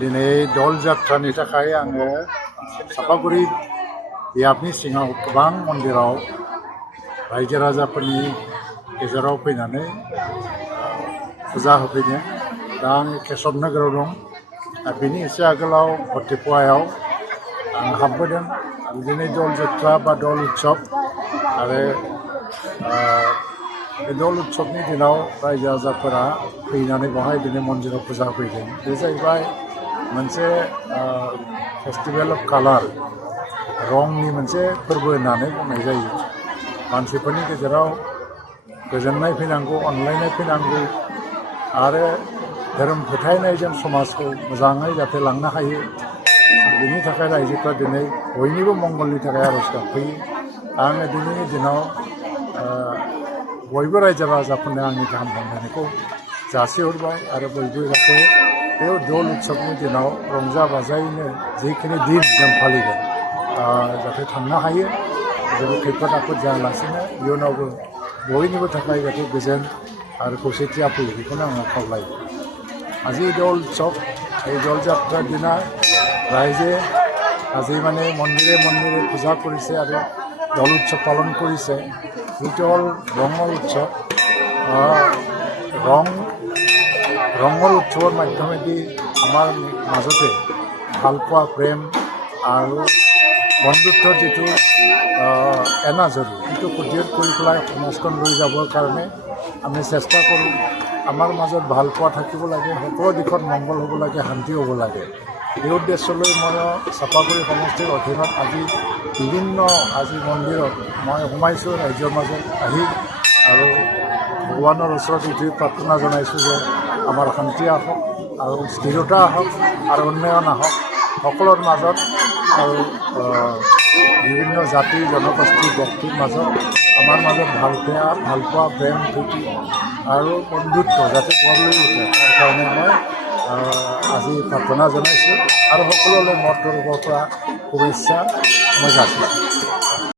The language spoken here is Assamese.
दिनै दल जात्रानि थाखाय आङो सापागुरि बियाबनि सिङाव गोबां मन्दिराव रायजो राजाफोरनि गेजेराव फैनानै फुजा होफैदों। दा आं केशब नोगोराव दं। बेनि एसे आगोलाव भट्टिपुवायाव आं हाबबोदों। आरो दिनै दल जात्रा बा दल उत्सब आरो बे दल उत्सबनि दिनाव रायजो राजाफोरा फैनानै बेवहाय दिनै मन्दिराव फुजा होफैदों। बे जाहैबाय मोनसे फेस्टिभेल अफ कालार, रंनि मोनसे फोरबो होननानै बुंनाय जायो। मानसिफोरनि गेजेराव गोजोननाय फैनांगौ, अनलायनाय फैनांगौ आरो धोरोम फोथायनायजों समाजखौ मोजाङै जाहाथे लांनो हायो। बेनि थाखाय रायजोफ्रा दिनै बयनिबो मंगलनि थाखाय आर'ज गाबफैयो। आङो दिनैनि दिनाव बयबो रायजो राजाफोरनो आंनि गाहाम हामलायनायखौ जासिहरबाय आरो बयबो जाहाथे बे दल उत्सबनि दिनाव रंजा बाजायैनो जिखिनि दिन जों फालिगोन जाहाथे थांनो हायो। जेबो खैफोद आफोद जायालासेनो इयुनावबो बयनिबो थाखाय जाहाथे गोजोन आरो खौसेथिया फैयो, बेखौनो आङो खावलायो। আজি দল উৎসব, এই দল যাত্ৰাৰ দিনা ৰাইজে আজি মানে মন্দিৰে মন্দিৰে পূজা কৰিছে আৰু দল উৎসৱ পালন কৰিছে। যিটো হ'ল ৰঙৰ উৎসৱ। ৰঙৰ উৎসৱৰ মাধ্যমেদি আমাৰ মাজতে ভালপোৱা, প্ৰেম আৰু বন্ধুত্বৰ যিটো এনাজৰী, সেইটো সুদৃঢ় কৰি পেলাই সমাজখন লৈ যাবৰ কাৰণে আমি চেষ্টা কৰোঁ। আমাৰ মাজত ভালপোৱা থাকিব লাগে, সকলো দিশত মংগল হ'ব লাগে, শান্তি হ'ব লাগে। এই উদ্দেশ্যলৈ মই চাপাগুৰি সমষ্টিৰ অধীনত বিভিন্ন মন্দিৰত মই সোমাইছোঁ ৰাইজৰ মাজত আহি, আৰু ভগৱানৰ ওচৰত এইটোৱে প্ৰাৰ্থনা জনাইছোঁ যে আমাৰ শান্তি আহক আৰু স্থিৰতা আহক আৰু উন্নয়ন আহক সকলোৰ মাজত, আৰু বিভিন্ন জাতি জনগোষ্ঠীৰ ব্যক্তিৰ মাজত আমাৰ মাজত ভালপোৱা, প্ৰেম, প্ৰীতি আৰু বন্ধুত্ব যাতে গঢ় লৈ উঠে, তাৰ কাৰণে মই আজি প্ৰাৰ্থনা জনাইছোঁ আৰু সকলোলৈ মঠ তৰফৰ পৰা শুভেচ্ছা মই যাচিছোঁ।